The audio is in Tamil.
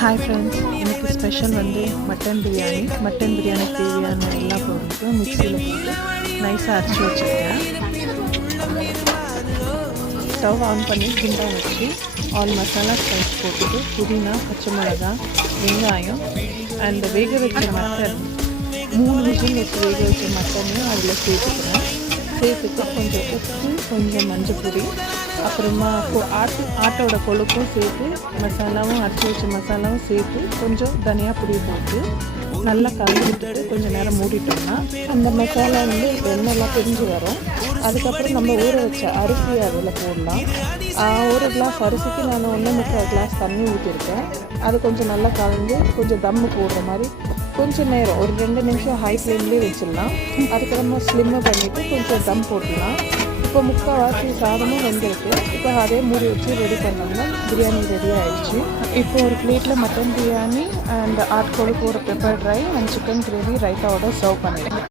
ஹாய் ஃப்ரெண்ட்ஸ், எனக்கு ஸ்பெஷல் வந்து மட்டன் பிரியாணி. மட்டன் பிரியாணிக்கு தேவையான எல்லா பொருட்களும் மிக்சியில் போட்டு நைஸாக அரைச்சி வச்சுருக்கேன். ஸ்டவ் ஆன் பண்ணி குண்டா வச்சு ஆல் மசாலா ஸ்பைஸ் போட்டுட்டு புதினா, பச்சை மிளகா, வெங்காயம் அண்ட் வேக வச்ச மட்டன் 3 விசில் வச்சு வேக வச்ச மட்டனையும் அதில் சேர்த்துட்டு கொஞ்சம் உப்பு, கொஞ்சம் மஞ்சள் பொடி, அப்புறமா ஆட்டோட கொழுப்பும் சேர்த்து மசாலாவும் அரைச்சி வச்ச மசாலாவும் சேர்த்து கொஞ்சம் தனியா பொடி போட்டு நல்லா கலந்துட்டு கொஞ்சம் நேரம் மூடிட்டோம்னா அந்த மசாலா வந்து எண்ணெய்லாம் பிரிஞ்சு வரும். அதுக்கப்புறம் நம்ம ஊற வச்ச அரிசி அதில் போடலாம். 1 கிளாஸ் அரிசிக்கு நான் 1.25 கிளாஸ் தண்ணி ஊற்றிருக்கேன். அது கொஞ்சம் நல்லா கலந்து கொஞ்சம் தம்மு போடுற மாதிரி கொஞ்சம் நேரம் ஒரு 2 நிமிஷம் ஹை ஃப்ளேம்லேயே வச்சிடலாம். அதுக்கப்புறமா ஸ்லிம்மை பண்ணிவிட்டு கொஞ்சம் தம் போட்டுடலாம். இப்போ 3/4 சாதமும் வெந்திருக்கு. இப்போ அதே மூடி வச்சு ரெடி பண்ணோம்னா பிரியாணி ரெடி ஆகிடுச்சு. இப்போ ஒரு பிளேட்டில் மட்டன் பிரியாணி அண்ட் ஆட்கொழுப்பு, ஒரு pepper dry and chicken gravy ரைத்தாவோட சர்வ் பண்ணிடுறேன்.